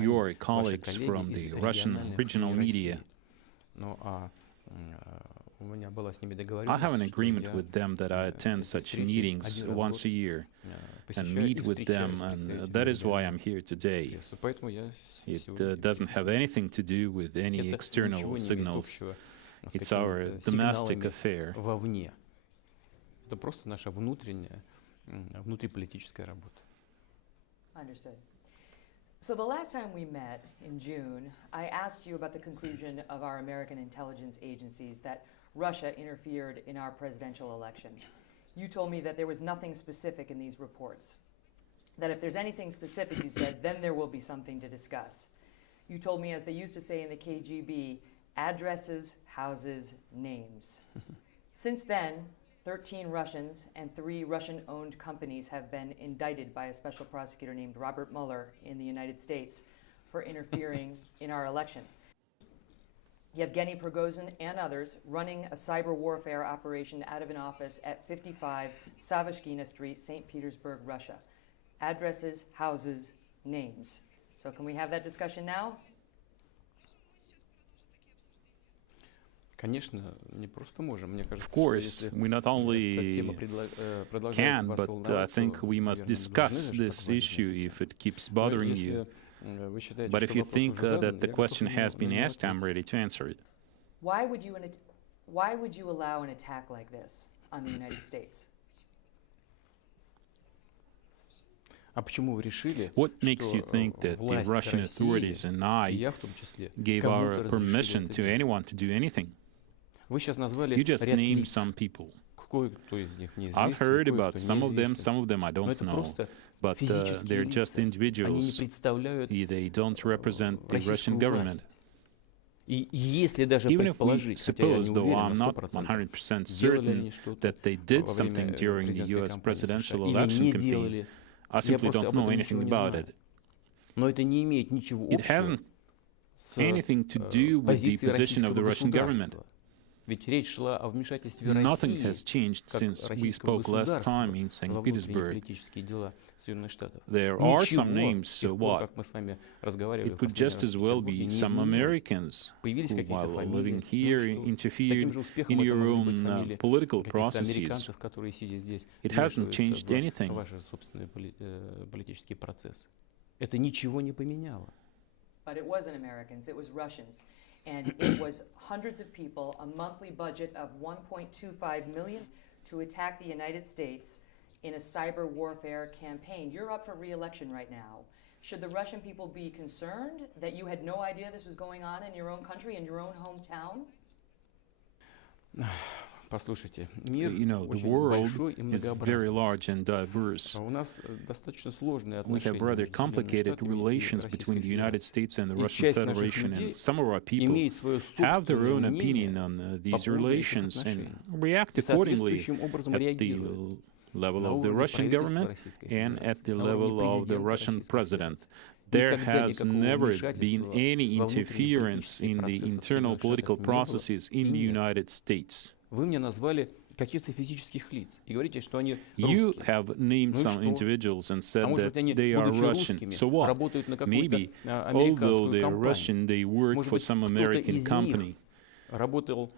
your colleagues from the Russian regional media. I have an agreement with them that I attend such meetings once a year and meet with them, and that is why I'm here today. It doesn't have anything to do with any external signals. It's our domestic affair. Это просто наша внутренняя, внутриполитическая работа. Understood. So the last time we met in June, I asked you about the conclusion of our American intelligence agencies that Russia interfered in our presidential election. You told me that there was nothing specific in these reports. That if there's anything specific, you said, then there will be something to discuss. You told me, as they used to say in the KGB, addresses, houses, names. Since then, 13 Russians and 3 Russian-owned companies have been indicted by a special prosecutor named Robert Mueller in the United States for interfering in our election. Yevgeny Prigozhin and others running a cyber warfare operation out of an office at 55 Savashkina Street, St. Petersburg, Russia. Addresses, houses, names. So can we have that discussion now? Of course, we not only can, but I think we must discuss this issue if it keeps bothering you. But if you think that the question has been asked, I'm ready to answer it. Why would you allow an attack like this on the United States? What makes you think that the Russian authorities and I gave our permission to anyone to do anything? You just named some people. I've heard about some of them I don't know. But they're just individuals. They don't represent the Russian government. Even if we suppose, though I'm not 100% certain, that they did something during the US presidential election campaign, I simply don't know anything about it. It hasn't anything to do with the position of the Russian government. Nothing has changed since we spoke last time in St. Petersburg. There are some names, so what? It could just as well be some Americans who, while living here, interfered in your own political processes. It hasn't changed anything. But it wasn't Americans, it was Russians. And it was hundreds of people, a monthly budget of $1.25 million to attack the United States in a cyber warfare campaign. You're up for re-election right now. Should the Russian people be concerned that you had no idea this was going on in your own country, in your own hometown? You know, the world is very large and diverse. We have rather complicated relations between the United States and the Russian Federation, and some of our people have their own opinion on these relations and react accordingly at the level of the Russian government and at the level of the Russian president. There has never been any interference in the internal political processes in the United States. You have named some individuals and said that they are Russian. So what? Maybe, although they are Russian, they work for some American company.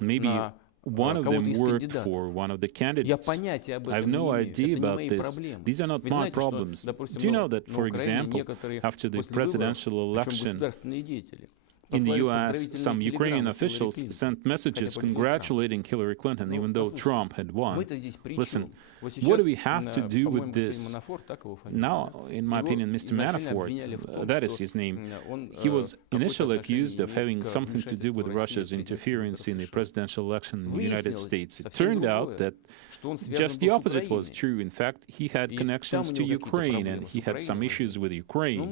Maybe one of them worked for one of the candidates. I have no idea about this. These are not my problems. Do you know that, for example, after the presidential election, in the US, some Ukrainian officials sent messages congratulating Hillary Clinton, even though Trump had won. Listen, what do we have to do with this? Now, in my opinion, Mr. Manafort, that is his name, he was initially accused of having something to do with Russia's interference in the presidential election in the United States. It turned out that just the opposite was true. In fact, he had connections to Ukraine and he had some issues with Ukraine.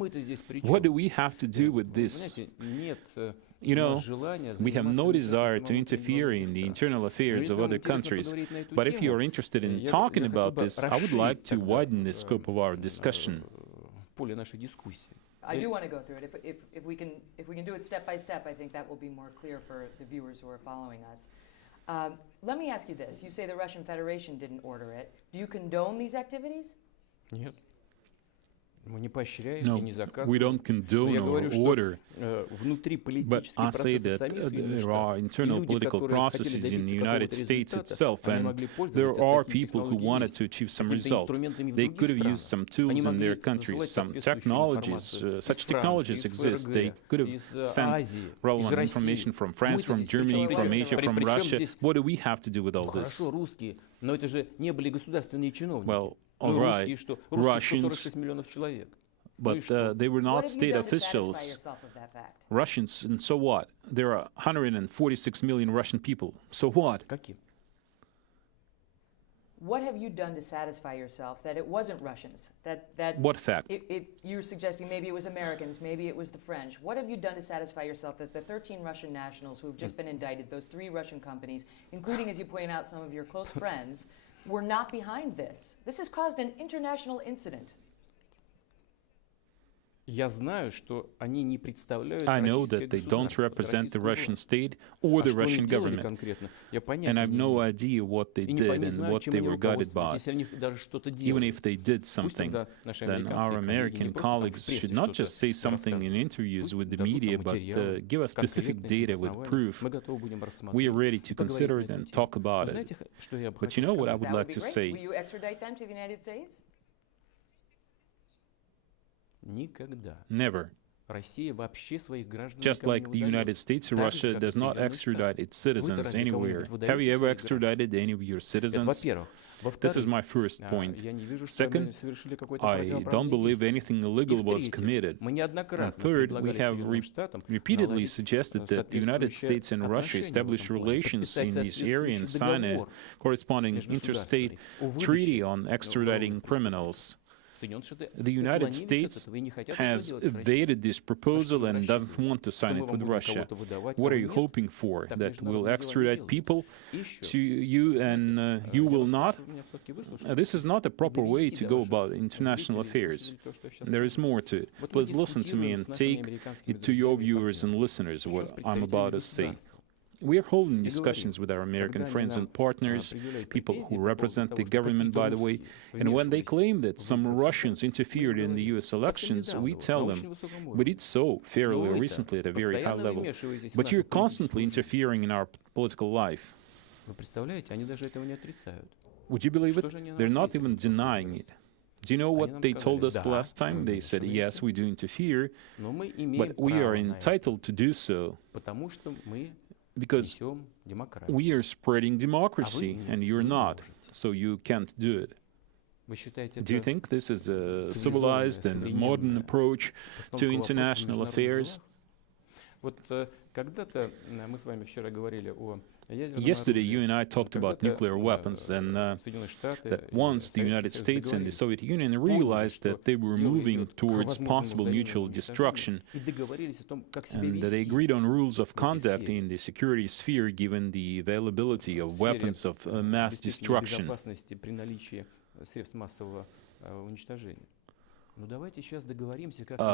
What do we have to do with this? You know, we have no desire to interfere in the internal affairs of other countries, but if you are interested in talking about this, I would like to widen the scope of our discussion. I do want to go through it. If we can do it step by step, I think that will be more clear for the viewers who are following us. Let me ask you this. You say the Russian Federation didn't order it. Do you condone these activities? No, we don't condone or order, but I say that there are internal political processes in the United States itself, and there are people who wanted to achieve some result. They could have used some tools in their countries, some technologies, such technologies exist. They could have sent relevant information from France, from Germany, from Asia, from Russia. What do we have to do with all this? Well, all right, Russians, but they were not state officials. Russians, and so what? There are 146 million Russian people. So what? What have you done to satisfy yourself that it wasn't Russians? What fact? You're suggesting maybe it was Americans, maybe it was the French. What have you done to satisfy yourself that the 13 Russian nationals who have just been indicted, those 3 Russian companies, including, as you point out, some of your close friends, were not behind this? This has caused an international incident. I know that they don't represent the Russian state or the Russian government, and I have no idea what they did and what they were guided by. Even if they did something, then our American colleagues should not just say something in interviews with the media, but give us specific data with proof. We are ready to consider it and talk about it. But you know what I would like to say? Will you extradite them to the United States? Never. Just like the United States, Russia does not extradite its citizens anywhere. Have you ever extradited any of your citizens? This is my first point. Second, I don't believe anything illegal was committed. And third, we have repeatedly suggested that the United States and Russia establish relations in this area and sign a corresponding interstate treaty on extraditing criminals. The United States has evaded this proposal and doesn't want to sign it with Russia. What are you hoping for? That we'll extradite people to you and you will not? This is not the proper way to go about international affairs. There is more to it. Please listen to me and take it to your viewers and listeners what I'm about to say. We are holding discussions with our American friends and partners, people who represent the government, by the way, and when they claim that some Russians interfered in the U.S. elections, we tell them, but it's so, fairly recently at a very high level. But you're constantly interfering in our political life. Would you believe it? They're not even denying it. Do you know what they told us the last time? They said, yes, we do interfere, but we are entitled to do so. Because we are spreading democracy, and you're not, so you can't do it. Do you think this is a civilized and modern approach to international affairs? Yesterday, you and I talked about nuclear weapons, and that once the United States and the Soviet Union realized that they were moving towards possible mutual destruction, and that they agreed on rules of conduct in the security sphere given the availability of weapons of mass destruction.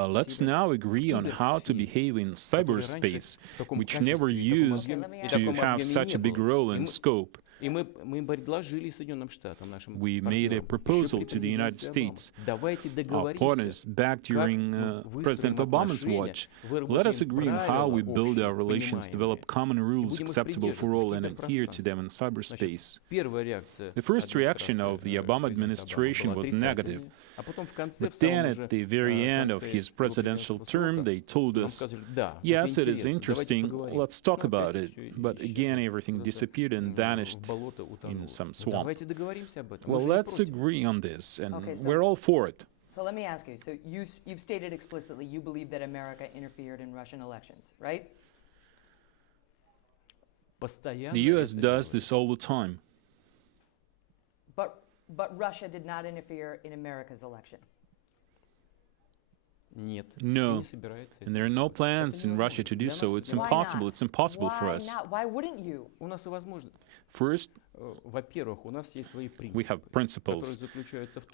Let's now agree on how to behave in cyberspace, which never used to have such a big role and scope. We made a proposal to the United States, our partners back during President Obama's watch. Let us agree on how we build our relations, develop common rules acceptable for all, and adhere to them in cyberspace. The first reaction of the Obama administration was negative. But then at the very end of his presidential term, they told us, yes, it is interesting, let's talk about it. But again, everything disappeared and vanished in some swamp. Well, let's agree on this, and we're all for it. So let me ask you, so you've stated explicitly you believe that America interfered in Russian elections, right? The U.S. does this all the time. But Russia did not interfere in America's election. No, and there are no plans in Russia to do so. It's impossible. It's impossible for us. Why wouldn't you? First, we have principles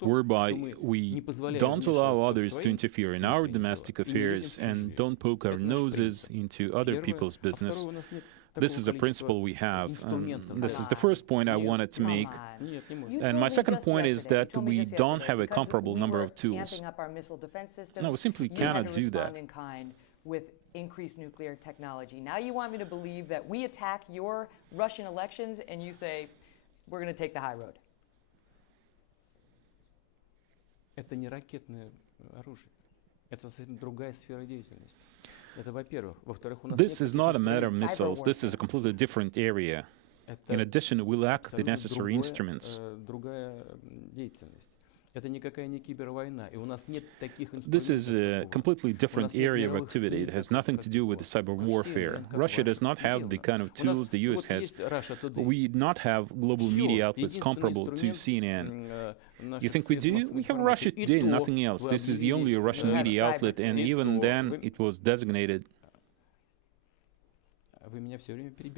whereby we don't allow others to interfere in our domestic affairs and don't poke our noses into other people's business. This is a principle we have. This is the first point I wanted to make. And my second point is that we don't have a comparable number of tools. No, we simply cannot do that. With increased nuclear technology. Now you want me to believe that we attack your Russian elections and you say, we're going to take the high road. Это не ракетное оружие. Это совсем другая сфера деятельности. Это во-первых. Во-вторых, у нас This is not a matter of missiles. This is a completely different area. In addition, we lack the necessary instruments. Другая деятельность. Это никакая не кибервойна, и у нас нет таких инструментов. This is a completely different area of activity. It has nothing to do with the cyber warfare. Russia does not have the kind of tools the US has. We do not have global media outlets comparable to CNN. You think we do? We have Russia Today, nothing else. This is the only Russian media outlet, and even then it was designated.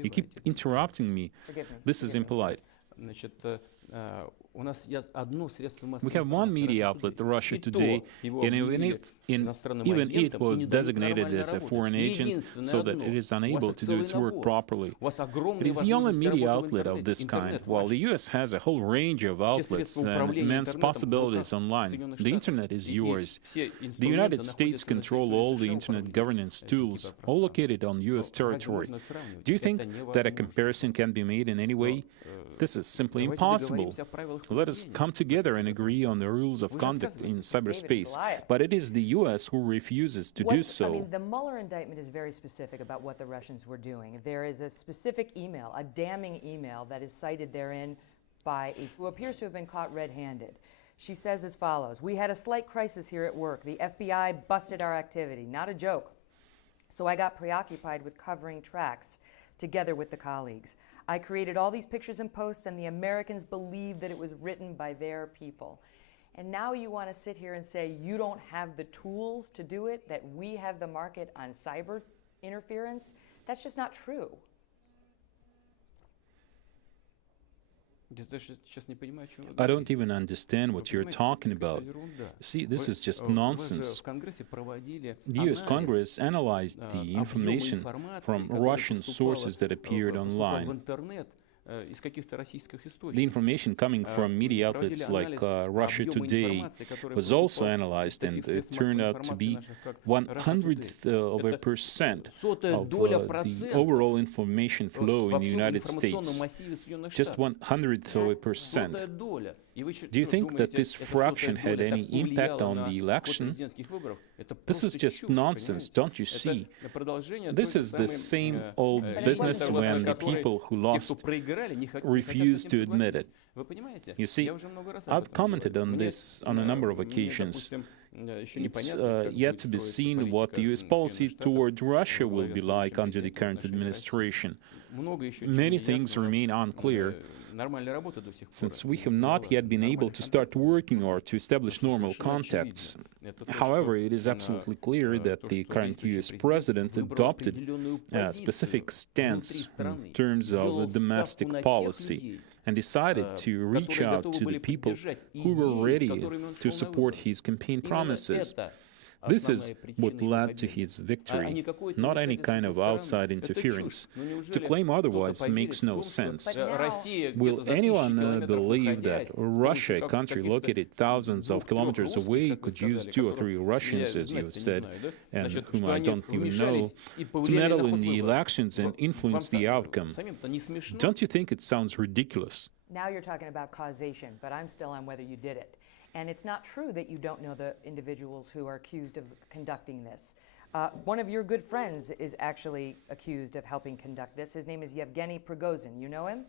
You keep interrupting me. This is impolite. We have one media outlet, Russia Today, and even it was designated as a foreign agent so that it is unable to do its work properly. It is the only media outlet of this kind, while the US has a whole range of outlets and immense possibilities online. The internet is yours. The United States control all the internet governance tools, all located on US territory. Do you think that a comparison can be made in any way? This is simply impossible. Let us come together and agree on the rules of conduct in cyberspace. But it is the U.S. who refuses to do so. I mean, the Mueller indictment is very specific about what the Russians were doing. There is a specific email, a damning email, that is cited therein by who appears to have been caught red-handed. She says as follows: "We had a slight crisis here at work. The FBI busted our activity. Not a joke. So I got preoccupied with covering tracks together with the colleagues. I created all these pictures and posts, and the Americans believed that it was written by their people." And now you want to sit here and say you don't have the tools to do it, that we have the market on cyber interference? That's just not true. I don't even understand what you're talking about. See, this is just nonsense. The US Congress analyzed the information from Russian sources that appeared online. The information coming from media outlets like Russia Today was also analyzed, and it turned out to be 1/100% of the overall information flow in the United States. Just 1/100%. Do you think that this fraction had any impact on the election? This is just nonsense, don't you see? This is the same old business when the people who lost refuse to admit it. You see, I've commented on this on a number of occasions. It's yet to be seen what the US policy towards Russia will be like under the current administration. Many things remain unclear, since we have not yet been able to start working or to establish normal contacts. However, it is absolutely clear that the current US president adopted a specific stance in terms of domestic policy and decided to reach out to the people who were ready to support his campaign promises. This is what led to his victory, not any kind of outside interference. To claim otherwise makes no sense. Will anyone believe that Russia, a country located thousands of kilometers away, could use 2 or 3 Russians, as you said, and whom I don't even know, to meddle in the elections and influence the outcome? Don't you think it sounds ridiculous? Now you're talking about causation, but I'm still on whether you did it. And it's not true that you don't know the individuals who are accused of conducting this. One of your good friends is actually accused of helping conduct this. His name is Yevgeny Prigozhin. You know him?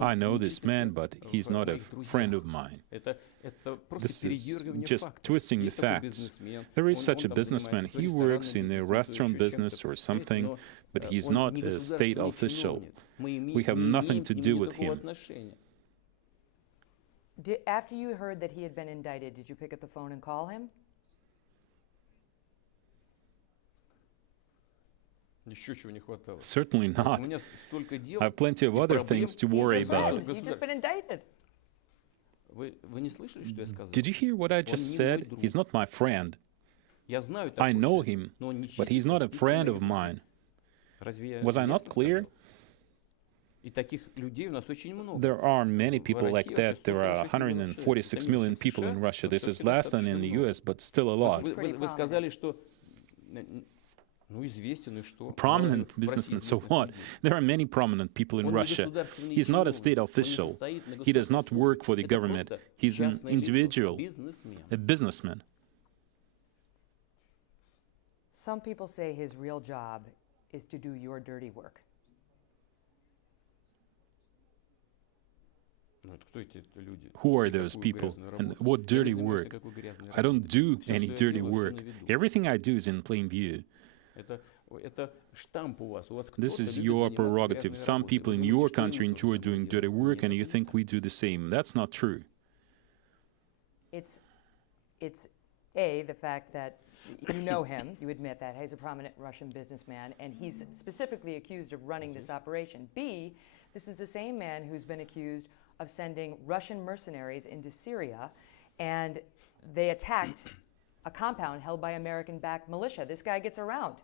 I know this man, but he's not a friend of mine. This is just twisting the facts. There is such a businessman. He works in a restaurant business or something, but he's not a state official. We have nothing to do with him. After you heard that he had been indicted, did you pick up the phone and call him? Certainly not. I have plenty of other things to worry about. He's just been indicted. Did you hear what I just said? He's not my friend. I know him, but he's not a friend of mine. Was I not clear? There are many people like that. There are 146 million people in Russia. This is less than in the US, but still a lot. Prominent businessmen, so what? There are many prominent people in Russia. He's not a state official. He does not work for the government. He's an individual, a businessman. Some people say his real job is to do your dirty work. Who are those people and what dirty work? I don't do any dirty work. Everything I do is in plain view. This is your prerogative. Some people in your country enjoy doing dirty work and you think we do the same. That's not true. It's the fact that you know him, you admit that, he's a prominent Russian businessman, and he's specifically accused of running this operation. B, this is the same man who's been accused of sending Russian mercenaries into Syria, and they attacked a compound held by American-backed militia. This guy gets around.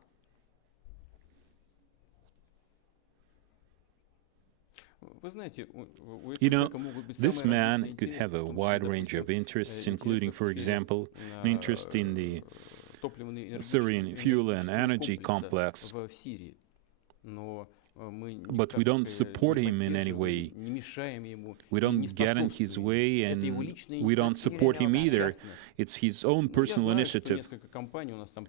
You know, this man could have a wide range of interests, including, for example, an interest in the Syrian fuel and energy complex. But we don't support him in any way. We don't get in his way, and we don't support him either. It's his own personal initiative.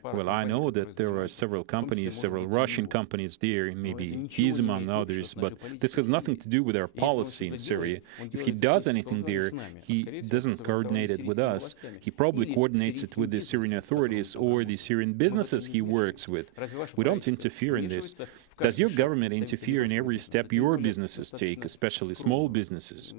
Well, I know that there are several companies, several Russian companies there, maybe he's among others, but this has nothing to do with our policy in Syria. If he does anything there, he doesn't coordinate it with us. He probably coordinates it with the Syrian authorities or the Syrian businesses he works with. We don't interfere in this. Does your government interfere in every step your businesses take, especially small businesses?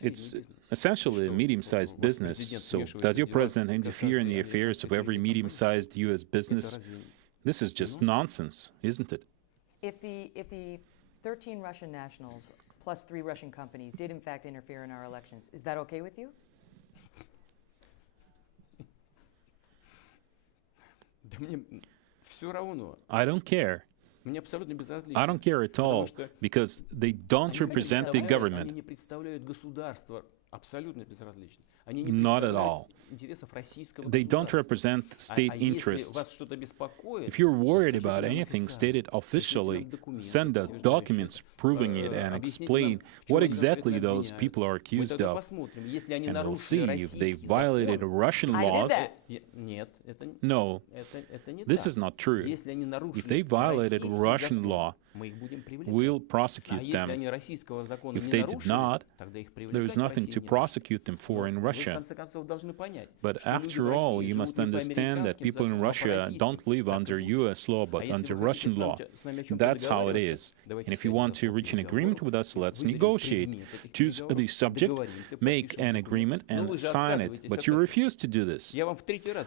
It's essentially a medium-sized business, so does your president interfere in the affairs of every medium-sized U.S. business? This is just nonsense, isn't it? If the 13 Russian nationals plus 3 Russian companies did in fact interfere in our elections, is that okay with you? I don't care. I don't care at all, because they don't represent the government. Not at all. They don't represent state interests. If you're worried about anything, state it officially, send us documents proving it, and explain what exactly those people are accused of. And we'll see if they violated Russian laws. No, this is not true. If they violated Russian law, we'll prosecute them. If they did not, there is nothing to prosecute them for in Russia. But after all, you must understand that people in Russia don't live under US law, but under Russian law. That's how it is. And if you want to reach an agreement with us, let's negotiate. Choose the subject, make an agreement, and sign it. But you refuse to do this.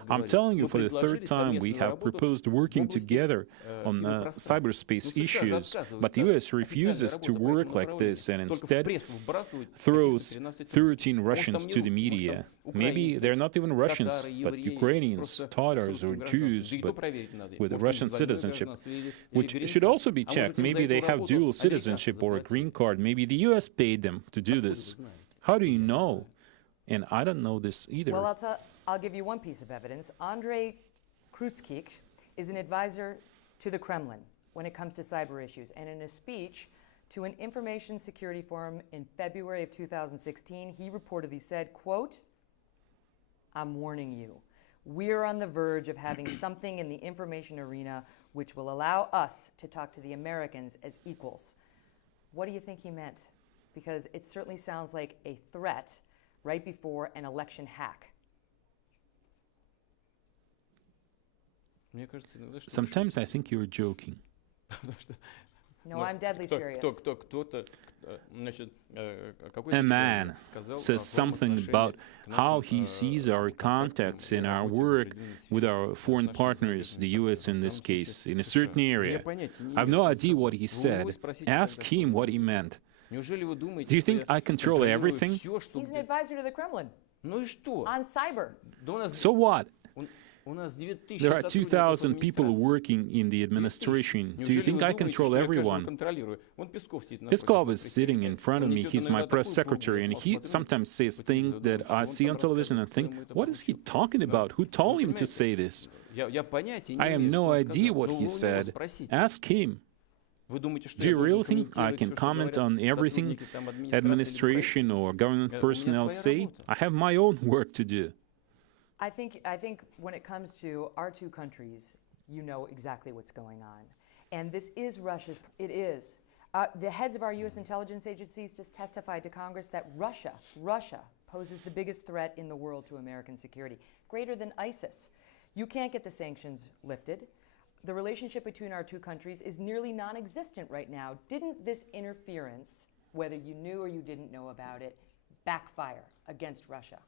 I'm telling you for the third time, we have proposed working together on cyberspace issues, but the US refuses to work like this and instead throws 13 Russians to the media. Maybe they're not even Russians, but Ukrainians, Tatars, or Jews, but with Russian citizenship, which should also be checked. Maybe they have dual citizenship or a green card. Maybe the US paid them to do this. How do you know? And I don't know this either. Well, I'll give you one piece of evidence. Andrei Krutskik is an advisor to the Kremlin when it comes to cyber issues. And in a speech to an information security forum in February of 2016, he reportedly said, quote, "I'm warning you, we're on the verge of having something in the information arena which will allow us to talk to the Americans as equals." What do you think he meant? Because it certainly sounds like a threat right before an election hack. Sometimes I think you're joking. No, I'm deadly serious. A man says something about how he sees our contacts and our work with our foreign partners, the US in this case, in a certain area. I have no idea what he said. Ask him what he meant. Do you think I control everything? He's an advisor to the Kremlin on cyber. So what? There are 2,000 people working in the administration. Do you think I control everyone? Peskov is sitting in front of me. He's my press secretary, and he sometimes says things that I see on television and think, what is he talking about? Who told him to say this? I have no idea what he said. Ask him. Do you really think I can comment on everything administration or government personnel say? I have my own work to do. I think when it comes to our two countries, you know exactly what's going on. And this is Russia's, it is. The heads of our U.S. intelligence agencies just testified to Congress that Russia poses the biggest threat in the world to American security, greater than ISIS. You can't get the sanctions lifted. The relationship between our two countries is nearly non-existent right now. Didn't this interference, whether you knew or you didn't know about it, backfire against Russia?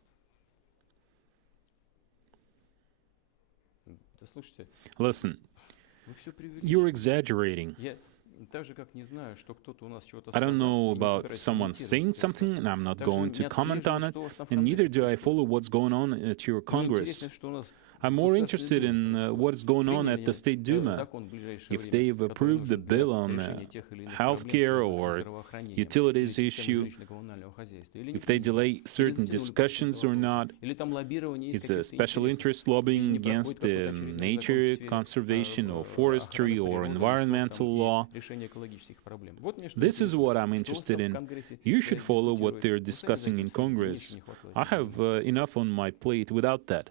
Listen, you're exaggerating. I don't know about someone saying something, and I'm not going to comment on it, and neither do I follow what's going on at your Congress. I'm more interested in what's going on at the State Duma. If they've approved the bill on healthcare or utilities issue, if they delay certain discussions or not, is a special interest lobbying against the nature conservation or forestry or environmental law. This is what I'm interested in. You should follow what they're discussing in Congress. I have enough on my plate without that.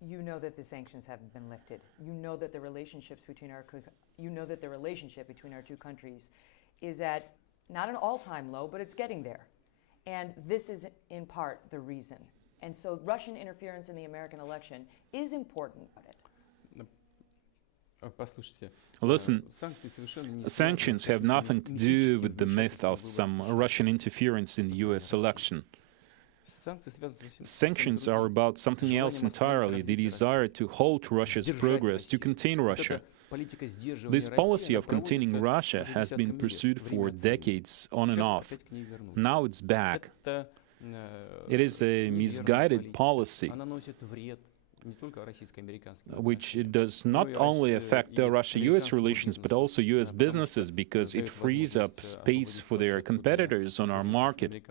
You know that the sanctions haven't been lifted. You know that the relationship between our two countries is at not an all-time low, but it's getting there. And this is in part the reason. And so Russian interference in the American election is important about it. Listen, sanctions have nothing to do with the myth of some Russian interference in the U.S. election. Sanctions are about something else entirely, the desire to halt Russia's progress, to contain Russia. This policy of containing Russia has been pursued for decades, on and off. Now it's back. It is a misguided policy, which does not only affect Russia-US relations, but also US businesses, because it frees up space for their competitors on our market.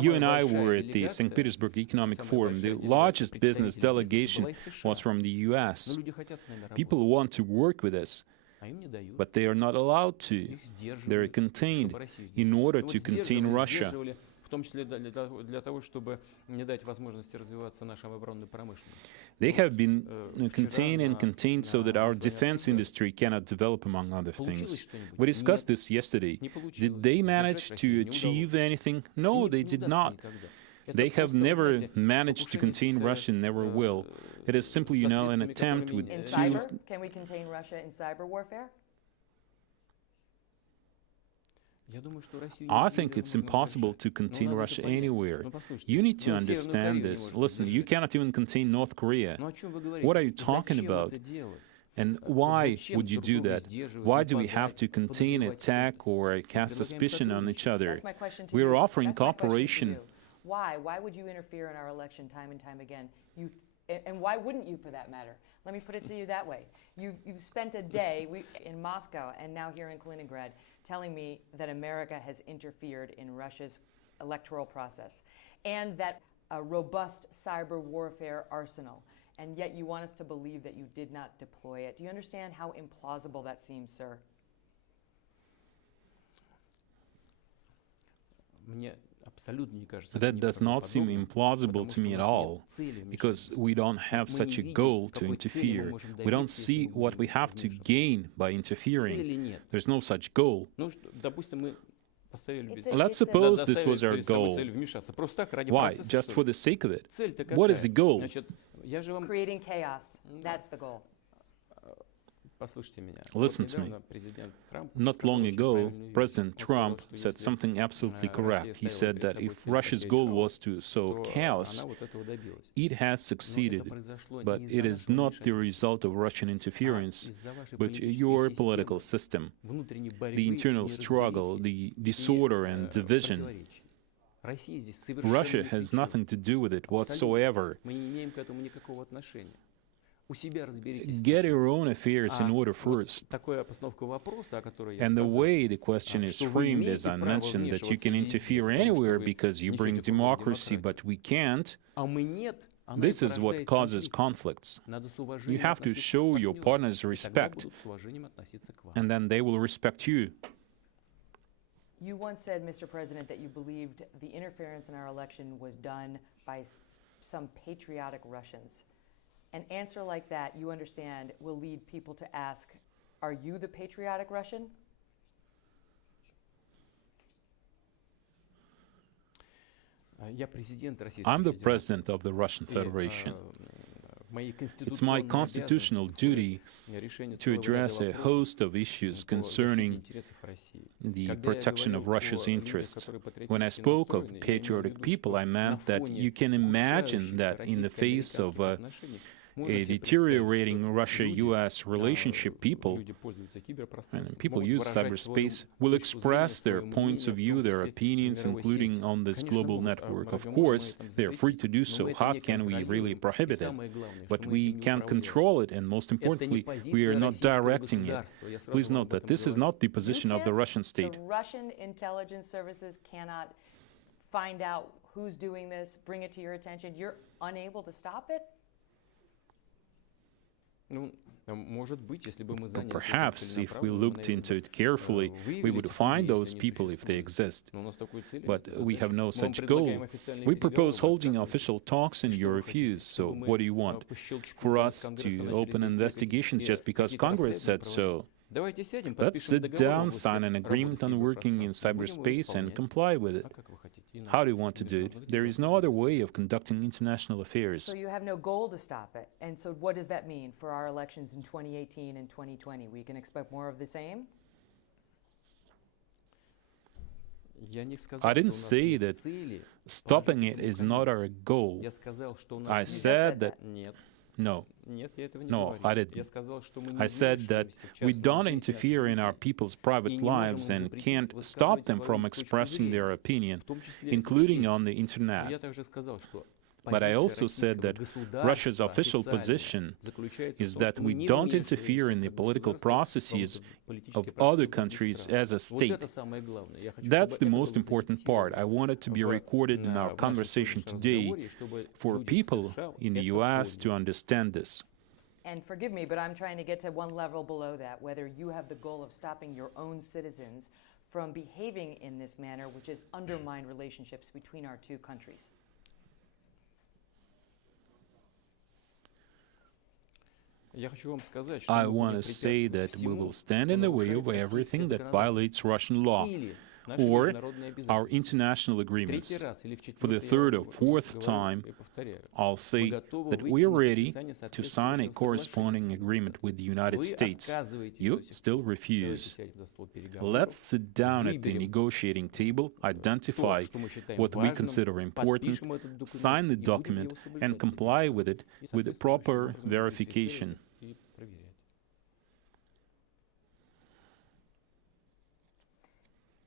You and I were at the St. Petersburg Economic Forum. The largest business delegation was from the US. People want to work with us, but they are not allowed to. They're contained in order to contain Russia. They have been contained so that our defense industry cannot develop, among other things. We discussed this yesterday. Did they manage to achieve anything? No, they did not. They have never managed to contain Russia and never will. It is simply, an attempt with in cyber? Can we contain Russia in cyber warfare? I think it's impossible to contain Russia anywhere. You need to understand this. Listen, you cannot even contain North Korea. What are you talking about? And why would you do that? Why do we have to contain, attack, or cast suspicion on each other? We are offering cooperation. Why? Why would you interfere in our election time and time again? And why wouldn't you, for that matter? Let me put it to you that way. You've spent a day in Moscow and now here in Kaliningrad telling me that America has interfered in Russia's electoral process and that a robust cyber warfare arsenal, and yet you want us to believe that you did not deploy it. Do you understand how implausible that seems, sir? That does not seem implausible to me at all, because we don't have such a goal to interfere. We don't see what we have to gain by interfering. There's no such goal. Let's suppose this was our goal. Why? Just for the sake of it. What is the goal? Creating chaos. That's the goal. Listen to me. Not long ago, President Trump said something absolutely correct. He said that if Russia's goal was to sow chaos, it has succeeded, but it is not the result of Russian interference, but your political system, the internal struggle, the disorder and division. Russia has nothing to do with it whatsoever. Get your own affairs in order first. And the way the question is framed, as I mentioned, that you can interfere anywhere because you bring democracy, but we can't, this is what causes conflicts. You have to show your partners respect, and then they will respect you. You once said, Mr. President, that you believed the interference in our election was done by some patriotic Russians. An answer like that, you understand, will lead people to ask, are you the patriotic Russian? I'm the president of the Russian Federation. It's my constitutional duty to address a host of issues concerning the protection of Russia's interests. When I spoke of patriotic people, I meant that you can imagine that in the face of a deteriorating Russia-US relationship, people use cyberspace, will express their points of view, their opinions, including on this global network. Of course, they're free to do so. How can we really prohibit it? But we can't control it, and most importantly, we are not directing it. Please note that this is not the position of the Russian state. The Russian intelligence services cannot find out who's doing this, bring it to your attention. You're unable to stop it? Perhaps if we looked into it carefully, we would find those people if they exist. But we have no such goal. We propose holding official talks and you refuse. So what do you want? For us to open investigations just because Congress said so? Let's sit down, sign an agreement on working in cyberspace and comply with it. How do you want to do it? There is no other way of conducting international affairs. So you have no goal to stop it. And so what does that mean for our elections in 2018 and 2020? We can expect more of the same? I didn't say that stopping it is not our goal. I said that... No, I didn't. I said that we don't interfere in our people's private lives and can't stop them from expressing their opinion, including on the internet. But I also said that Russia's official position is that we don't interfere in the political processes of other countries as a state. That's the most important part. I want it to be recorded in our conversation today for people in the US to understand this. And forgive me, but I'm trying to get to one level below that, whether you have the goal of stopping your own citizens from behaving in this manner, which has undermined relationships between our two countries. I want to say that we will stand in the way of everything that violates Russian law or our international agreements. For the third or fourth time, I'll say that we are ready to sign a corresponding agreement with the United States. You still refuse. Let's sit down at the negotiating table, identify what we consider important, sign the document, and comply with it with a proper verification.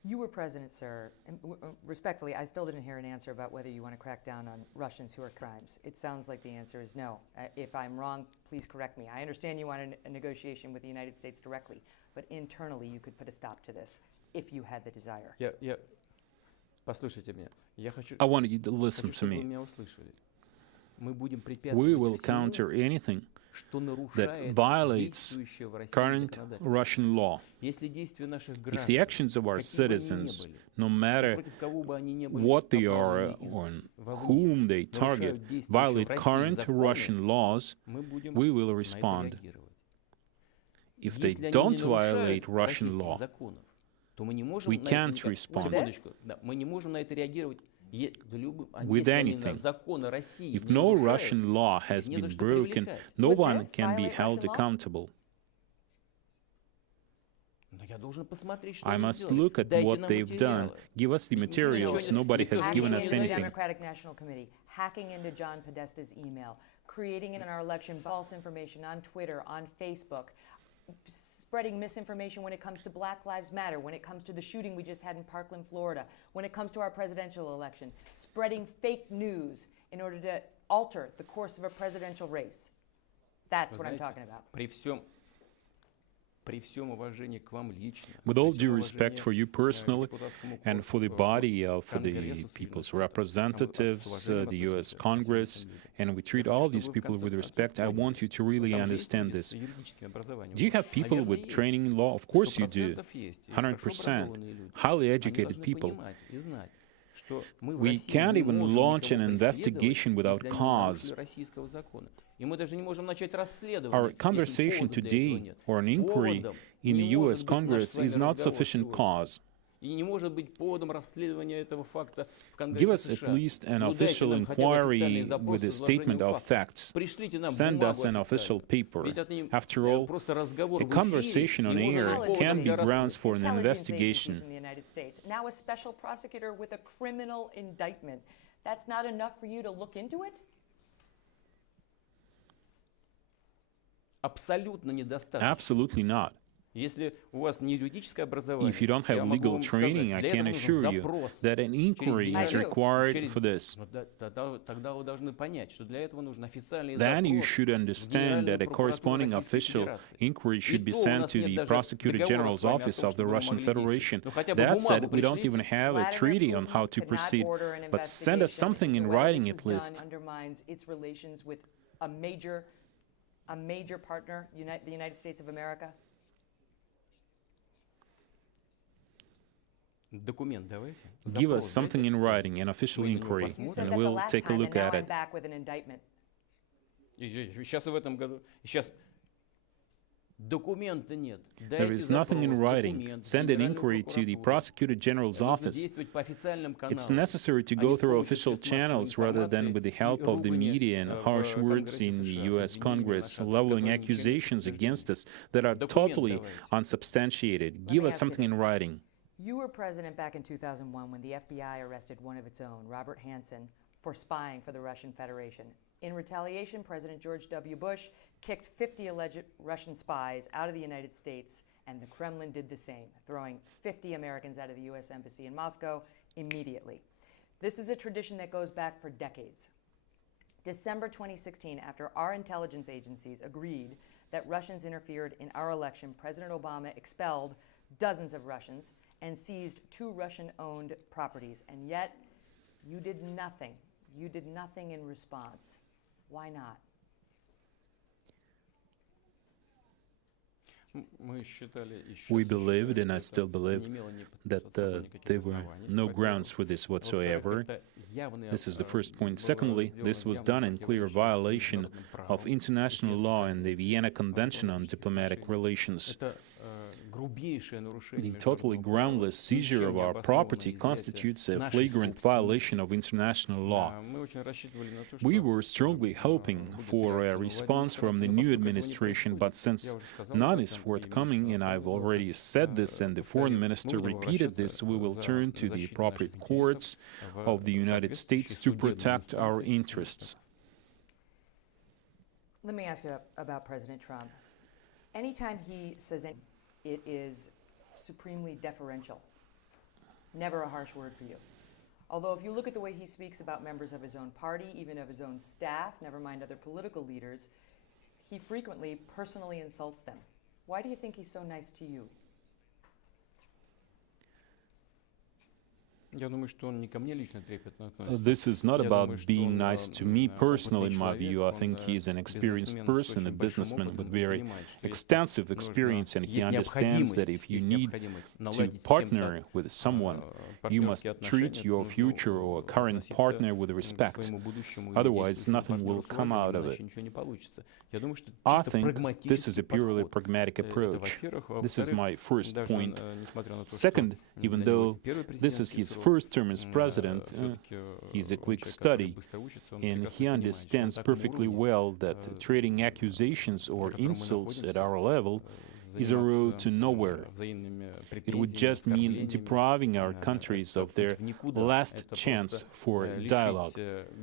You were president, sir, and respectfully, I still didn't hear an answer about whether you want to crack down on Russians who are crimes. It sounds like the answer is no. If I'm wrong, please correct me. I understand you want a negotiation with the United States directly, but internally you could put a stop to this if you had the desire. I want you to listen to me. We will counter anything that violates current Russian law. If the actions of our citizens, no matter what they are or whom they target, violate current Russian laws, we will respond. If they don't violate Russian law, we can't respond with anything. If no Russian law has been broken, no one can be held accountable. I must look at what they've done. Give us the materials. Nobody has given us Hacking into the anything. Democratic National Committee, hacking into John Podesta's email, creating in our election false information on Twitter, on Facebook, spreading misinformation when it comes to Black Lives Matter, when it comes to the shooting we just had in Parkland, Florida, when it comes to our presidential election, spreading fake news in order to alter the course of a presidential race. That's what I'm talking about. With all due respect for you personally and for the body of the people's representatives, the U.S. Congress, and we treat all these people with respect, I want you to really understand this. Do you have people with training in law? Of course you do. 100%. Highly educated people. We can't even launch an investigation without cause. Our conversation today, or an inquiry in the U.S. Congress, is not sufficient cause. Give us at least an official inquiry with a statement of facts. Send us an official paper. After all, a conversation on air can be grounds for an investigation. In the United States. Now a special prosecutor with a criminal indictment. That's not enough for you to look into it? Absolutely not. If you don't have legal training, I can assure you that an inquiry is required for this. Then you should understand that a corresponding official inquiry should be sent to the Prosecutor General's office of the Russian Federation. That said, we don't even have a treaty on how to proceed, but send us something in writing at least. Undermines its relations with a major partner, the United States of America. Give us something in writing, an official inquiry, and we'll take a look at it. Back with an indictment. There is nothing in writing. Send an inquiry to the Prosecutor General's office. It's necessary to go through official channels rather than with the help of the media and harsh words in the U.S. Congress, leveling accusations against us that are totally unsubstantiated. Give us something in writing. You were president back in 2001 when the FBI arrested one of its own, Robert Hanssen, for spying for the Russian Federation. In retaliation, President George W. Bush kicked 50 alleged Russian spies out of the United States, and the Kremlin did the same, throwing 50 Americans out of the U.S. Embassy in Moscow immediately. This is a tradition that goes back for decades. December 2016, after our intelligence agencies agreed that Russians interfered in our election, President Obama expelled dozens of Russians and seized 2 Russian-owned properties. And yet, you did nothing. You did nothing in response. Why not? We believed, and I still believe, that there were no grounds for this whatsoever. This is the first point. Secondly, this was done in clear violation of international law and the Vienna Convention on Diplomatic Relations. The totally groundless seizure of our property constitutes a flagrant violation of international law. We were strongly hoping for a response from the new administration, but since none is forthcoming, and I've already said this and the foreign minister repeated this, we will turn to the appropriate courts of the United States to protect our interests. Let me ask you about President Trump. Anytime he says anything, it is supremely deferential, never a harsh word for you. Although if you look at the way he speaks about members of his own party, even of his own staff, never mind other political leaders, he frequently personally insults them. Why do you think he's so nice to you? This is not about being nice to me personally, in my view. I think he is an experienced person, a businessman with very extensive experience, and he understands that if you need to partner with someone, you must treat your future or current partner with respect. Otherwise, nothing will come out of it. I think this is a purely pragmatic approach. This is my first point. Second, even though this is his first term as president, he's a quick study, and he understands perfectly well that trading accusations or insults at our level is a road to nowhere. It would just mean depriving our countries of their last chance for dialogue,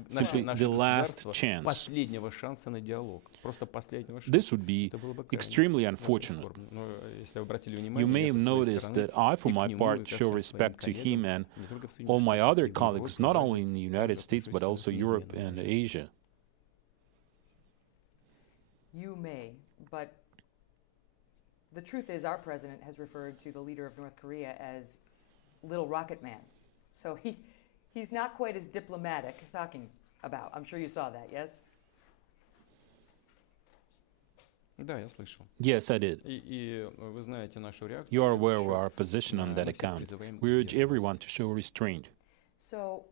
simply the last chance. This would be extremely unfortunate. You may have noticed that I, for my part, show respect to him and all my other colleagues, not only in the United States, but also Europe and Asia. You may, but the truth is our president has referred to the leader of North Korea as Little Rocket Man. So he's not quite as diplomatic talking about. I'm sure you saw that, yes? Yes, I did. You are aware of our position on that account. We urge everyone to show restraint. So,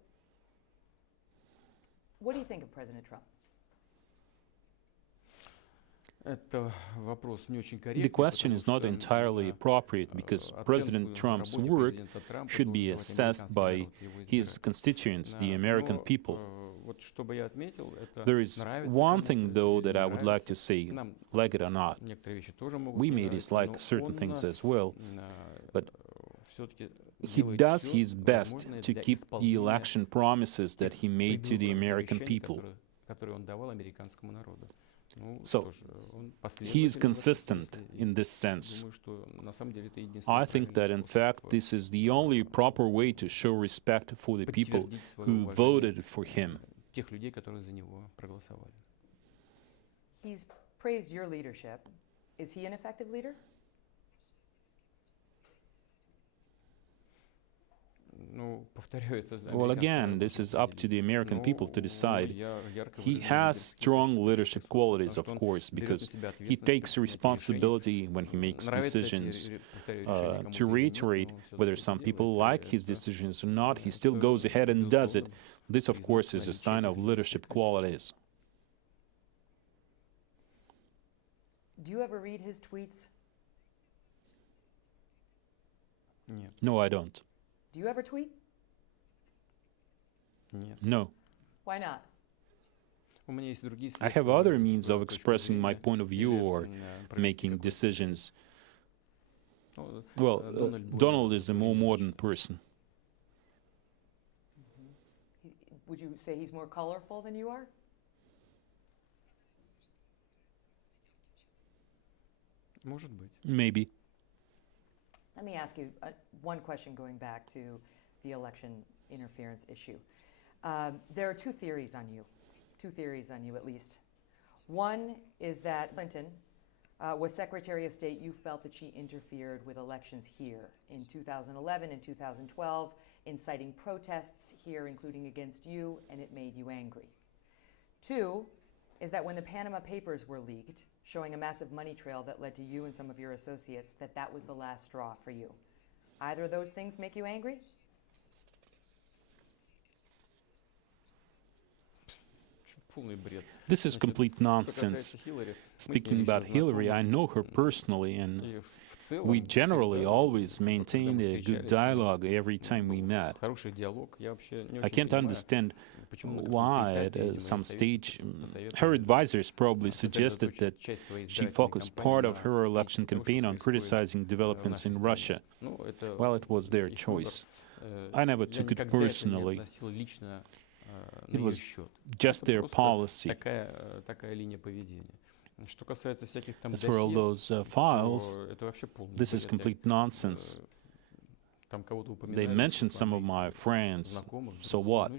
what do you think of President Trump? The question is not entirely appropriate because President Trump's work should be assessed by his constituents, the American people. There is one thing, though, that I would like to say, like it or not. We may dislike certain things as well, but he does his best to keep the election promises that he made to the American people. So, he is consistent in this sense. I think that, in fact, this is the only proper way to show respect for the people who voted for him. He's praised your leadership. Is he an effective leader? Well, again, this is up to the American people to decide. He has strong leadership qualities, of course, because he takes responsibility when he makes decisions. To reiterate, whether some people like his decisions or not, he still goes ahead and does it. This, of course, is a sign of leadership qualities. Do you ever read his tweets? No, I don't. Do you ever tweet? No. Why not? I have other means of expressing my point of view or making decisions. Well, Donald is a more modern person. Would you say he's more colorful than you are? Maybe. Let me ask you one question going back to the election interference issue. There are two theories on you at least. One is that Clinton was Secretary of State. You felt that she interfered with elections here in 2011 and 2012, inciting protests here, including against you, and it made you angry. Two is that when the Panama Papers were leaked, showing a massive money trail that led to you and some of your associates, that was the last straw for you. Either of those things make you angry? This is complete nonsense. Speaking about Hillary, I know her personally, and we generally always maintained a good dialogue every time we met. I can't understand why, at some stage, her advisors probably suggested that she focus part of her election campaign on criticizing developments in Russia. Well, it was their choice. I never took it personally. It was just their policy. As for all those files, this is complete nonsense. They mentioned some of my friends, so what?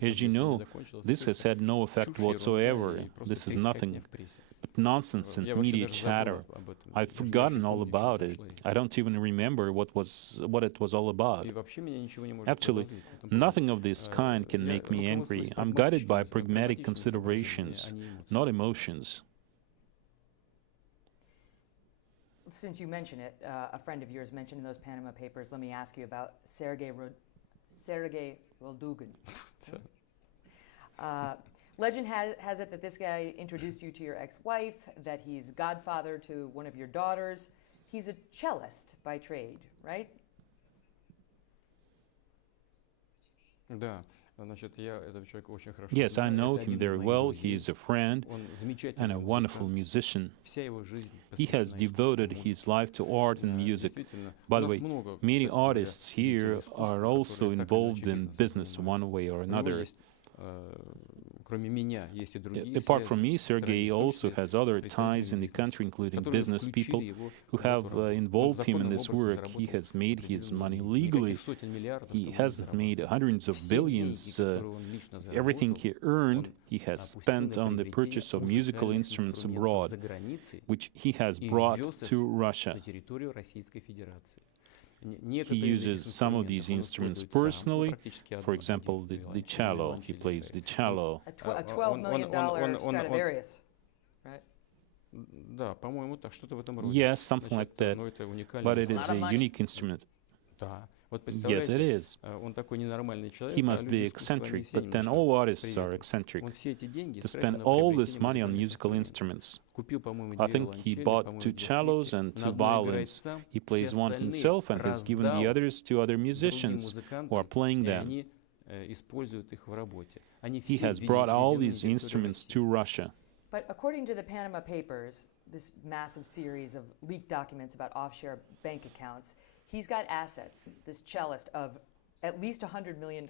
As you know, this has had no effect whatsoever. This is nothing but nonsense and media chatter. I've forgotten all about it. I don't even remember what it was all about. Actually, nothing of this kind can make me angry. I'm guided by pragmatic considerations, not emotions. Since you mention it, a friend of yours mentioned in those Panama Papers, let me ask you about Sergei Roldugin. Legend has it that this guy introduced you to your ex-wife, that he's godfather to one of your daughters. He's a cellist by trade, right? Yes, I know him very well. He is a friend and a wonderful musician. He has devoted his life to art and music. By the way, many artists here are also involved in business one way or another. Apart from me, Sergei also has other ties in the country, including business people who have involved him in this work. He has made his money legally. He hasn't made hundreds of billions. Everything he earned, he has spent on the purchase of musical instruments abroad, which he has brought to Russia. He uses some of these instruments personally. For example, the cello. He plays the cello. A $12 million Stradivarius, right? Yes, something like that. But it is a unique instrument. Yes, it is. He must be eccentric, but then all artists are eccentric. To spend all this money on musical instruments. I think he bought 2 cellos and 2 violins. He plays one himself and has given the others to other musicians who are playing them. He has brought all these instruments to Russia. But according to the Panama Papers, this massive series of leaked documents about offshore bank accounts, he's got assets, this cellist, of at least $100 million,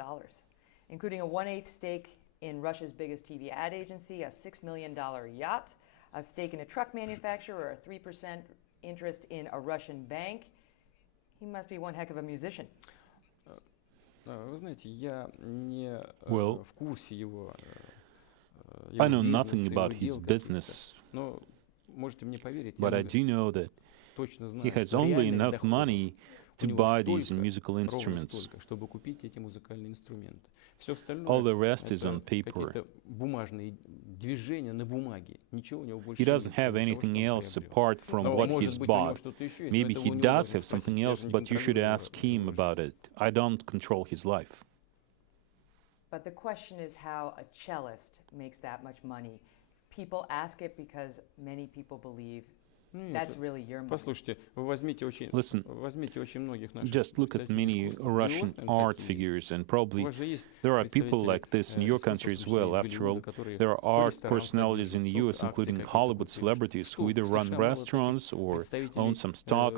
including a 1/8 stake in Russia's biggest TV ad agency, a $6 million yacht, a stake in a truck manufacturer, a 3% interest in a Russian bank. He must be one heck of a musician. Well, I know nothing about his business, but I do know that he has only enough money to buy these musical instruments. All the rest is on paper. He doesn't have anything else apart from what he's bought. Maybe he does have something else, but you should ask him about it. I don't control his life. But the question is how a cellist makes that much money. People ask it because many people believe that's really your money. Listen, just look at many Russian art figures, and probably there are people like this in your country as well. After all, there are art personalities in the US, including Hollywood celebrities, who either run restaurants or own some stock.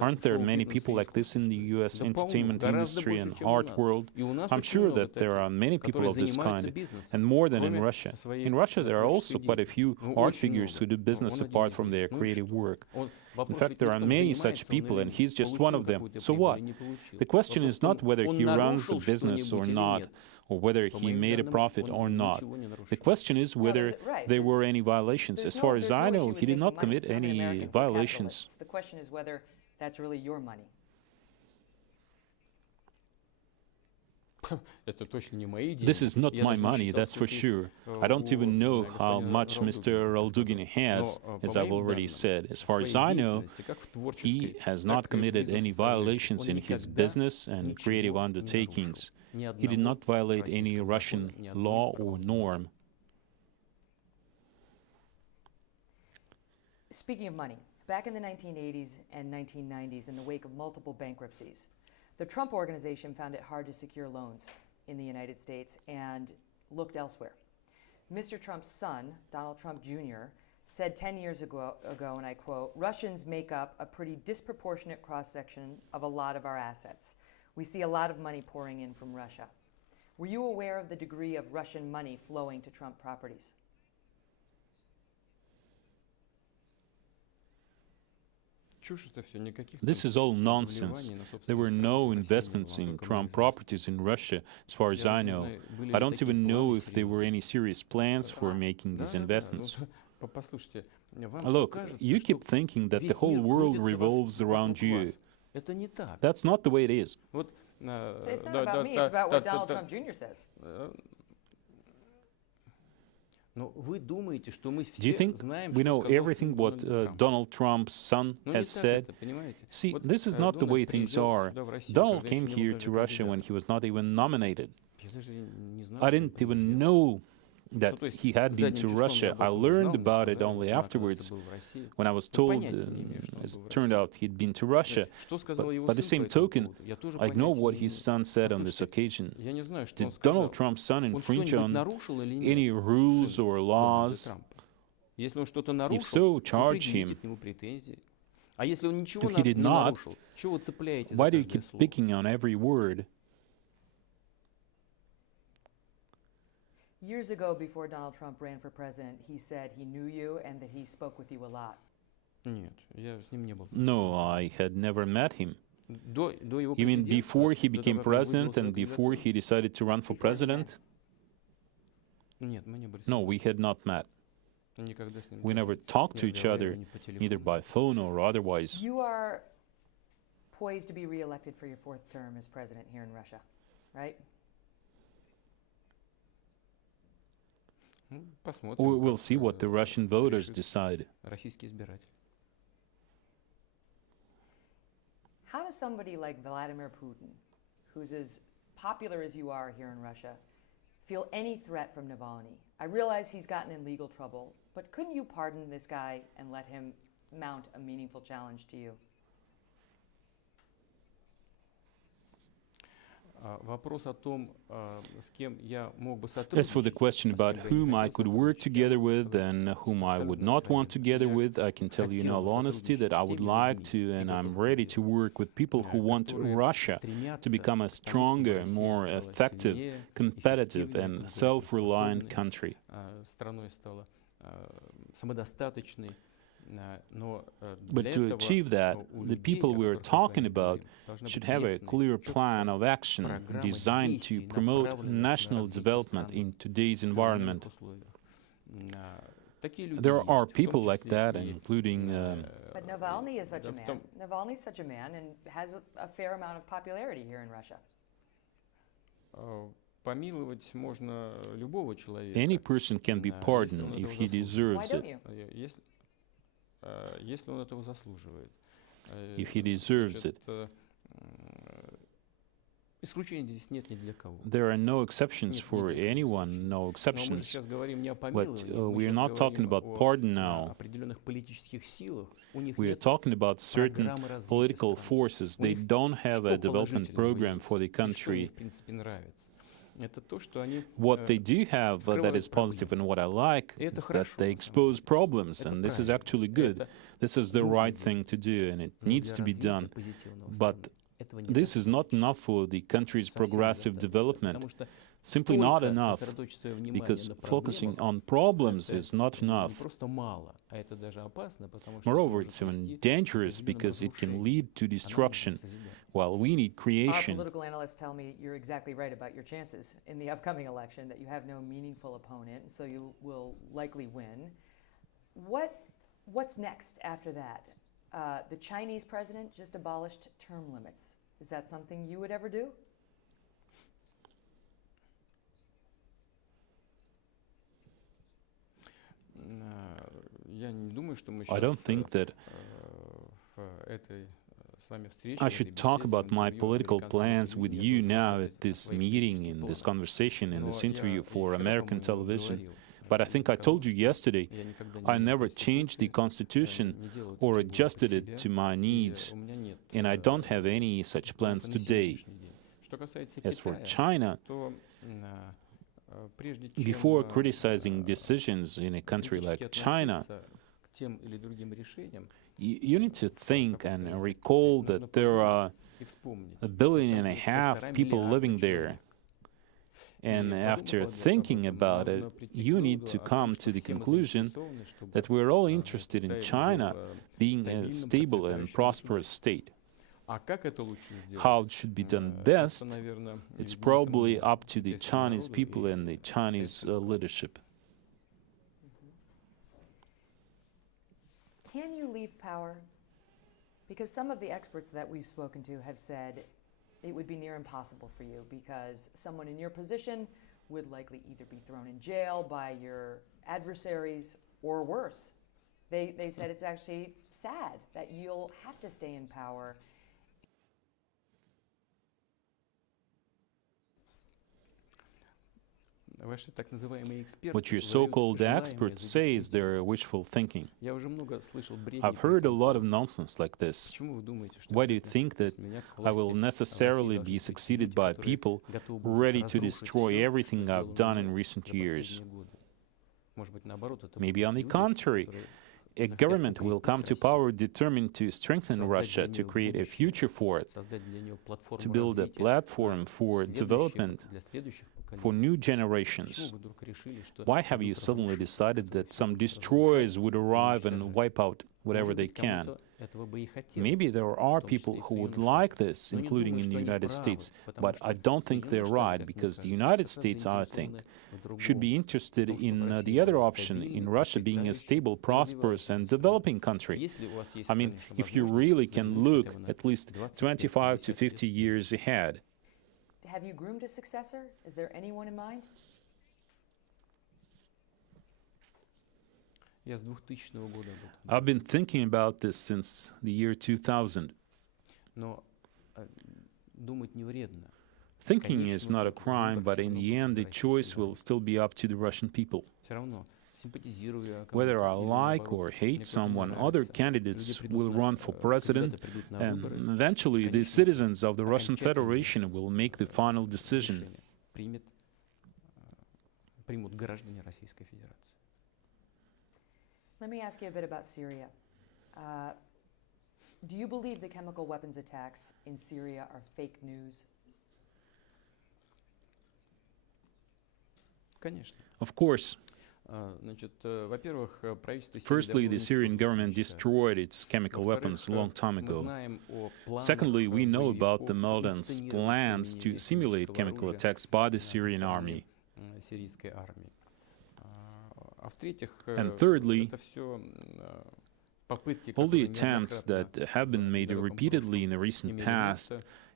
Aren't there many people like this in the US entertainment industry and art world? I'm sure that there are many people of this kind, and more than in Russia. In Russia, there are also quite a few art figures who do business apart from their creative work. In fact, there are many such people, and he's just one of them. So what? The question is not whether he runs a business or not, or whether he made a profit or not. The question is whether there were any violations. As far as I know, he did not commit any violations. The question is whether that's really your money. This is not my money, that's for sure. I don't even know how much Mr. Roldugin has, as I've already said. As far as I know, he has not committed any violations in his business and creative undertakings. He did not violate any Russian law or norm. Speaking of money, back in the 1980s and 1990s, in the wake of multiple bankruptcies, the Trump Organization found it hard to secure loans in the United States and looked elsewhere. Mr. Trump's son, Donald Trump Jr., said 10 years ago, and I quote, "Russians make up a pretty disproportionate cross-section of a lot of our assets. We see a lot of money pouring in from Russia." Were you aware of the degree of Russian money flowing to Trump properties? This is all nonsense. There were no investments in Trump properties in Russia, as far as I know. I don't even know if there were any serious plans for making these investments. Look, you keep thinking that the whole world revolves around you. That's not the way it is. So it's not about me, it's about what Donald Trump Jr. says. Do you think we know everything what Donald Trump's son has said? See, this is not the way things are. Donald came here to Russia when he was not even nominated. I didn't even know that he had been to Russia. I learned about it only afterwards, when I was told, as it turned out, he'd been to Russia. But by the same token, I know what his son said on this occasion. Did Donald Trump's son infringe on any rules or laws? If so, charge him. If he did not, why do you keep picking on every word? Years ago, before Donald Trump ran for president, he said he knew you and that he spoke with you a lot. No, I had never met him. You mean before he became president and before he decided to run for president? No, we had not met. We never talked to each other, either by phone or otherwise. You are poised to be reelected for your fourth term as president here in Russia, right? We'll see what the Russian voters decide. How does somebody like Vladimir Putin, who's as popular as you are here in Russia, feel any threat from Navalny? I realize he's gotten in legal trouble, but couldn't you pardon this guy and let him mount a meaningful challenge to you? As for the question about whom I could work together with and whom I would not want together with, I can tell you in all honesty that I would like to and I'm ready to work with people who want Russia to become a stronger, more effective, competitive and self-reliant country. But to achieve that, the people we are talking about should have a clear plan of action designed to promote national development in today's environment. There are people like that, including... But Navalny is such a man. Navalny's such a man and has a fair amount of popularity here in Russia. Any person can be pardoned if he deserves it. Why don't you? If he deserves it. There are no exceptions for anyone, no exceptions. But we are not talking about pardon now. We are talking about certain political forces. They don't have a development program for the country. What they do have that is positive and what I like is that they expose problems, and this is actually good. This is the right thing to do, and it needs to be done. But this is not enough for the country's progressive development. Simply not enough, because focusing on problems is not enough. Moreover, it's even dangerous because it can lead to destruction, while we need creation. Our political analysts tell me you're exactly right about your chances in the upcoming election, that you have no meaningful opponent, so you will likely win. What's next after that? The Chinese president just abolished term limits. Is that something you would ever do? I don't think that I should talk about my political plans with you now at this meeting, in this conversation, in this interview for American television. But I think I told you yesterday, I never changed the Constitution or adjusted it to my needs, and I don't have any such plans today. As for China, before criticizing decisions in a country like China, you need to think and recall that there are 1.5 billion people living there. And after thinking about it, you need to come to the conclusion that we're all interested in China being a stable and prosperous state. How it should be done best, it's probably up to the Chinese people and the Chinese leadership. Can you leave power? Because some of the experts that we've spoken to have said it would be near impossible for you because someone in your position would likely either be thrown in jail by your adversaries or worse. They said it's actually sad that you'll have to stay in power. What your so-called experts say is their wishful thinking. I've heard a lot of nonsense like this. Why do you think that I will necessarily be succeeded by people ready to destroy everything I've done in recent years? Maybe on the contrary, a government will come to power determined to strengthen Russia, to create a future for it, to build a platform for development for new generations. Why have you suddenly decided that some destroyers would arrive and wipe out whatever they can? Maybe there are people who would like this, including in the United States, but I don't think they're right, because the United States, I think, should be interested in the other option, in Russia being a stable, prosperous and developing country. I mean, if you really can look at least 25 to 50 years ahead. Have you groomed a successor? Is there anyone in mind? I've been thinking about this since the year 2000. Thinking is not a crime, but in the end, the choice will still be up to the Russian people. Whether I like or hate someone, other candidates will run for president, and eventually the citizens of the Russian Federation will make the final decision. Let me ask you a bit about Syria. Do you believe the chemical weapons attacks in Syria are fake news? Of course. Firstly, the Syrian government destroyed its chemical weapons a long time ago. Secondly, we know about the Moldan's plans to simulate chemical attacks by the Syrian army. And thirdly, all the attempts that have been made repeatedly in the recent past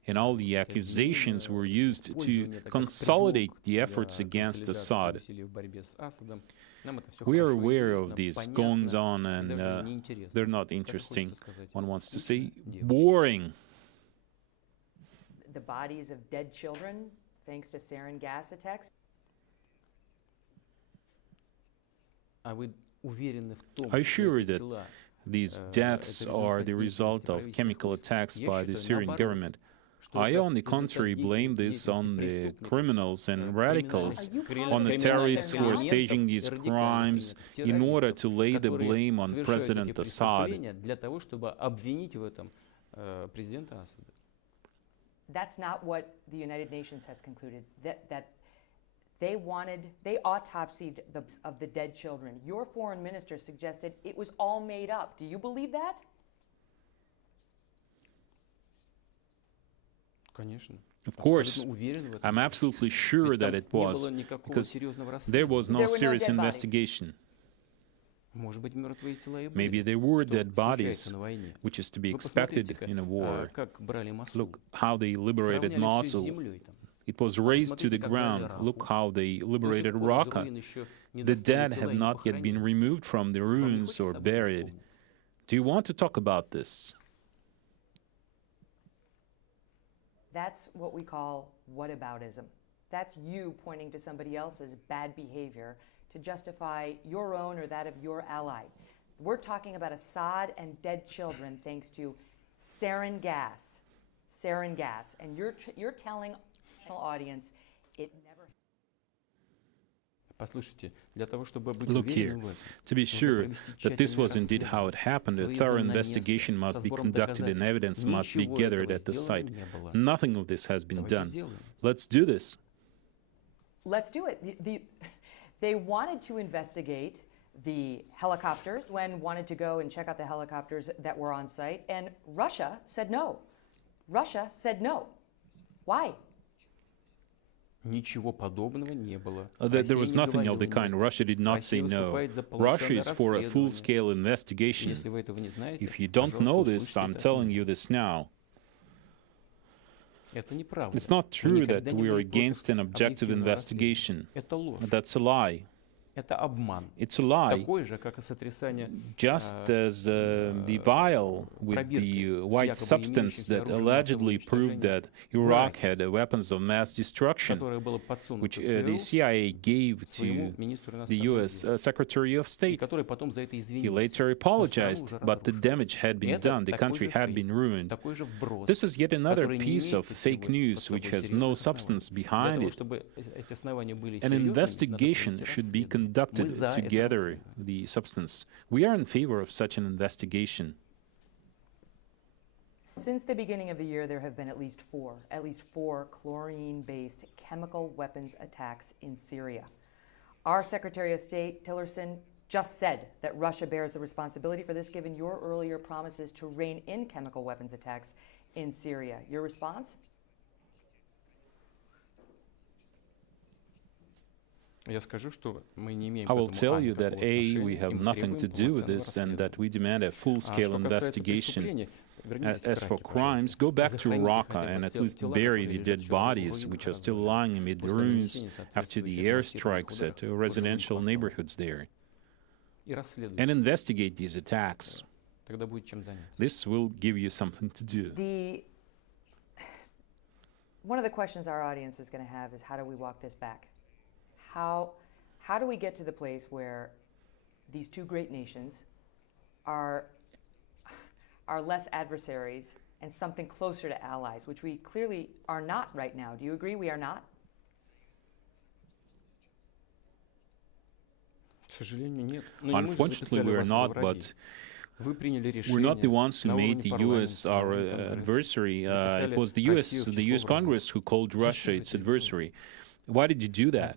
and all the accusations were used to consolidate the efforts against Assad. We are aware of these goings-on, and they're not interesting. One wants to say boring. The bodies of dead children, thanks to sarin gas attacks? I'm sure that these deaths are the result of chemical attacks by the Syrian government. I, on the contrary, blame this on the criminals and radicals, on the terrorists who are staging these crimes in order to lay the blame on President Assad. That's not what the United Nations has concluded, that they autopsied of the dead children. Your foreign minister suggested it was all made up. Do you believe that? Of course, I'm absolutely sure that it was, because there was no serious investigation. Maybe there were dead bodies, which is to be expected in a war. Look how they liberated Mosul. It was razed to the ground. Look how they liberated Raqqa. The dead have not yet been removed from the ruins or buried. Do you want to talk about this? That's what we call whataboutism. That's you pointing to somebody else's bad behavior to justify your own or that of your ally. We're talking about Assad and dead children thanks to sarin gas, and you're telling the audience it never. Look here, to be sure that this was indeed how it happened, a thorough investigation must be conducted and evidence must be gathered at the site. Nothing of this has been done. Let's do this. Let's do it. They wanted to investigate the helicopters, UN wanted to go and check out the helicopters that were on site, and Russia said no. Russia said no. Why? There was nothing of the kind. Russia did not say no. Russia is for a full-scale investigation. If you don't know this, I'm telling you this now. It's not true that we are against an objective investigation. That's a lie. It's a lie, just as the vial with the white substance that allegedly proved that Iraq had weapons of mass destruction, which the CIA gave to the U.S. Secretary of State. He later apologized, but the damage had been done. The country had been ruined. This is yet another piece of fake news which has no substance behind it. An investigation should be conducted to gather the substance. We are in favor of such an investigation. Since the beginning of the year, there have been at least four chlorine-based chemical weapons attacks in Syria. Our Secretary of State, Tillerson, just said that Russia bears the responsibility for this, given your earlier promises to rein in chemical weapons attacks in Syria. Your response? I will tell you that A, we have nothing to do with this, and that we demand a full-scale investigation. As for crimes, go back to Raqqa and at least bury the dead bodies, which are still lying amid the ruins after the airstrikes at residential neighborhoods there, and investigate these attacks. This will give you something to do. One of the questions our audience is going to have is, how do we walk this back? How do we get to the place where these two great nations are less adversaries and something closer to allies, which we clearly are not right now? Do you agree we are not? Unfortunately, we are not, but we're not the ones who made the U.S. our adversary. It was the U.S. Congress who called Russia its adversary. Why did you do that?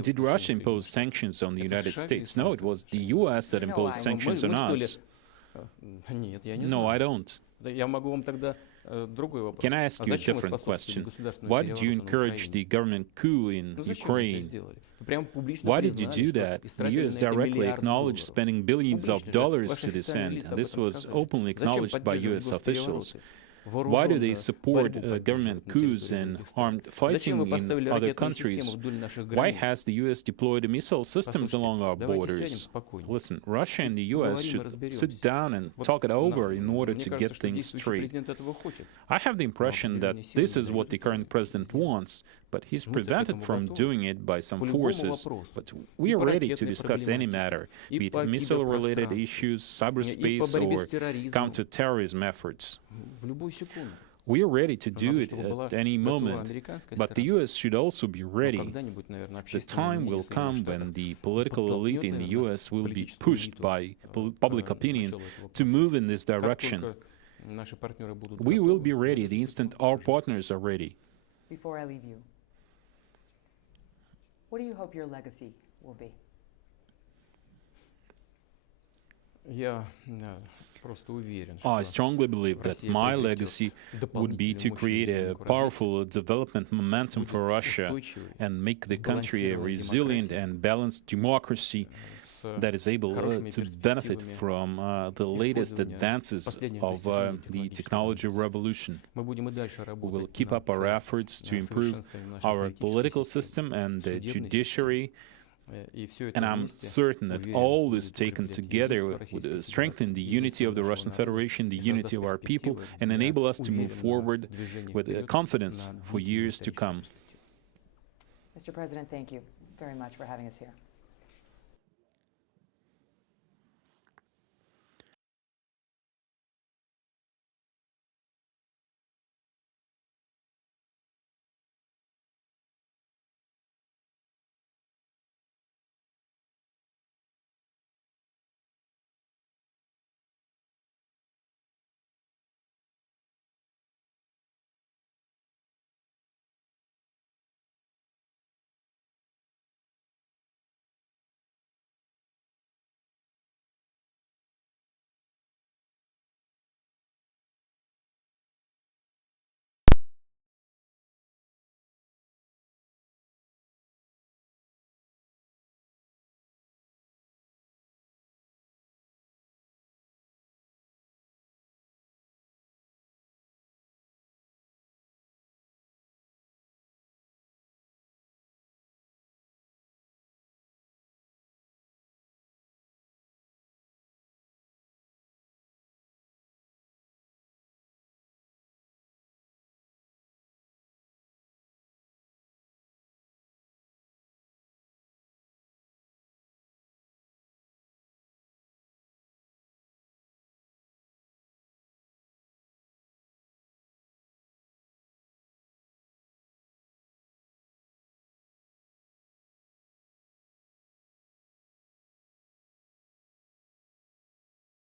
Did Russia impose sanctions on the United States? No, it was the U.S. that imposed sanctions on us. No, I don't. Can I ask you a different question? Why did you encourage the government coup in Ukraine? Why did you do that? The U.S. directly acknowledged spending billions of dollars to this end, and this was openly acknowledged by U.S. officials. Why do they support government coups and armed fighting in other countries? Why has the U.S. deployed missile systems along our borders? Listen, Russia and the U.S. should sit down and talk it over in order to get things straight. I have the impression that this is what the current president wants, but he's prevented from doing it by some forces. But we are ready to discuss any matter, be it missile-related issues, cyberspace, or counter-terrorism efforts. We are ready to do it at any moment, but the U.S. should also be ready. The time will come when the political elite in the U.S. will be pushed by public opinion to move in this direction. We will be ready the instant our partners are ready. Before I leave you, what do you hope your legacy will be? I strongly believe that my legacy would be to create a powerful development momentum for Russia and make the country a resilient and balanced democracy that is able to benefit from the latest advances of the technology revolution. We will keep up our efforts to improve our political system and the judiciary, and I'm certain that all this taken together would strengthen the unity of the Russian Federation, the unity of our people, and enable us to move forward with confidence for years to come. Mr. President, thank you very much for having us here.